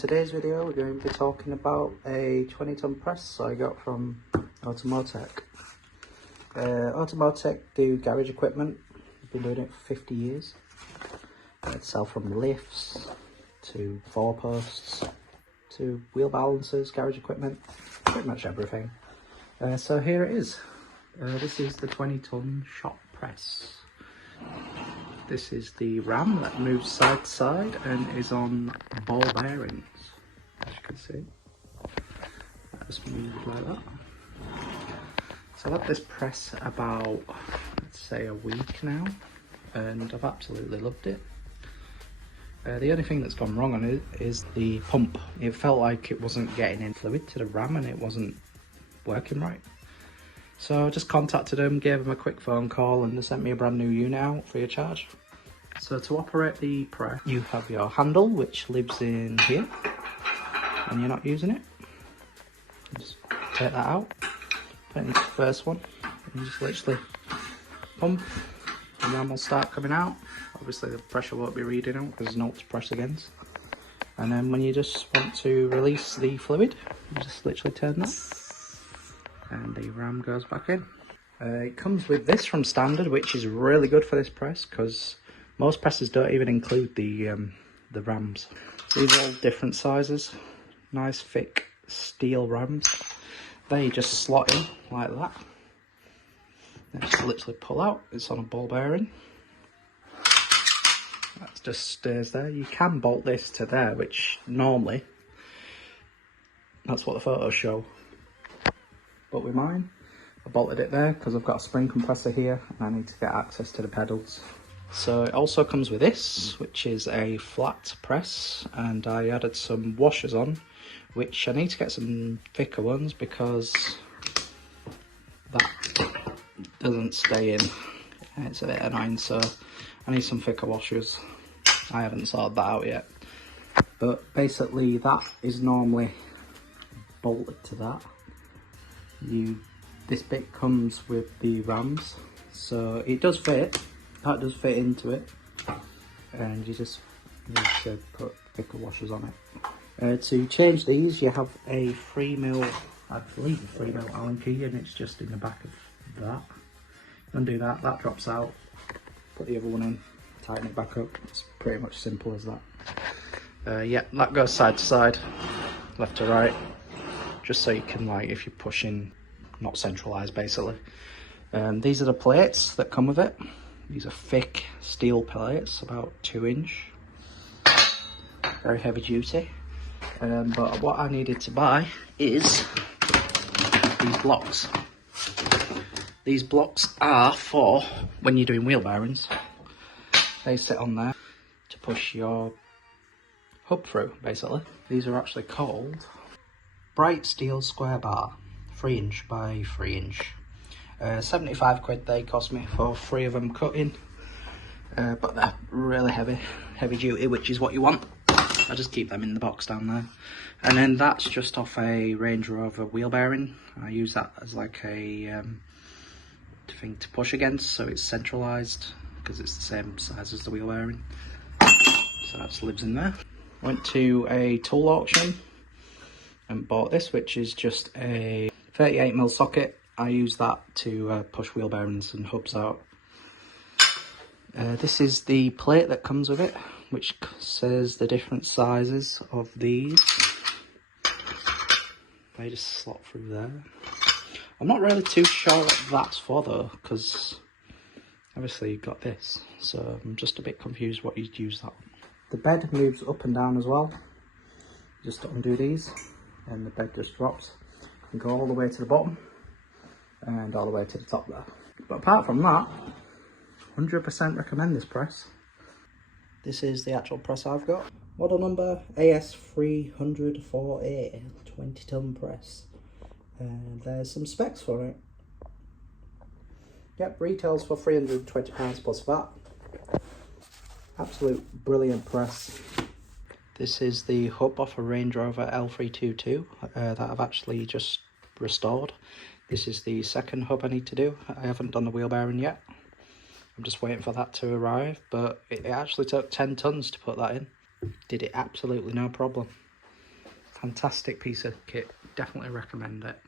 today's video we're going to be talking about a 20-ton press I got from Automotech. Automotech do garage equipment. I've been doing it for 50 years. They sell from lifts to four posts to wheel balancers, garage equipment, pretty much everything. So here it is. This is the 20-ton shop press. This is the ram that moves side to side and is on ball bearings, as you can see. That's moved like that. So I've had this press about, let's say, a week now, and I've absolutely loved it. The only thing that's gone wrong on it is the pump. It felt like it wasn't getting in fluid to the ram and it wasn't working right. So I just contacted them, gave them a quick phone call, and they sent me a brand new unit out free of charge. So to operate the press, you have your handle, which lives in here, and you're not using it. Just take that out, put it into the first one, and you just literally pump, and the ram will start coming out. Obviously the pressure won't be reading out because there's no to press against. And then when you just want to release the fluid, you just literally turn that, and the ram goes back in. It comes with this from standard, which is really good for this press because most presses don't even include the rams. These are all different sizes, nice thick steel rams. They just slot in like that. They just literally pull out. It's on a ball bearing. That just stays there. You can bolt this to there, which normally that's what the photos show. But with mine, I bolted it there because I've got a spring compressor here and I need to get access to the pedals. So it also comes with this, which is a flat press, and I added some washers on, which I need to get some thicker ones because that doesn't stay in. It's a bit annoying, so I need some thicker washers. I haven't sorted that out yet. But basically that is normally bolted to that. This bit comes with the rams, so it does fit. That does fit into it, and you just need to put thicker washers on it. To change these, you have a 3mm, I believe a 3mm Allen key, and it's just in the back of that. Undo that, that drops out. Put the other one in, tighten it back up. It's pretty much simple as that. Yeah, that goes side to side, left to right, just so you can, like, if you're pushing, not centralised basically. These are the plates that come with it. These are thick steel plates, about 2 inch, very heavy duty. But what I needed to buy is these blocks. These blocks are for when you're doing wheel bearings. They sit on there to push your hub through, basically. These are actually called bright steel square bar, 3 inch by 3 inch. 75 quid they cost me for 3 of them cutting, but they're really heavy duty, which is what you want. I just keep them in the box down there. And then that's just off a Range Rover wheel bearing. I use that as like a thing to push against, so it's centralised because it's the same size as the wheel bearing. So that just lives in there. Went to a tool auction and bought this, which is just a 38mm socket. I use that to push wheel bearings and hubs out. This is the plate that comes with it, which says the different sizes of these. They just slot through there. I'm not really too sure what that's for though, because obviously you've got this, so I'm just a bit confused what you'd use that on. The bed moves up and down as well. Just undo these and the bed just drops and go all the way to the bottom and all the way to the top there. But apart from that, 100% recommend this press. This is the actual press I've got. Model number AS-3004A, 20-ton press. And there's some specs for it. Yep, retails for £320 plus VAT. Absolute brilliant press. This is the hub off a Range Rover L322 that I've actually just restored. This is the second hub I need to do. I haven't done the wheel bearing yet. I'm just waiting for that to arrive, but it actually took 10 tons to put that in. Did it absolutely no problem. Fantastic piece of kit, definitely recommend it.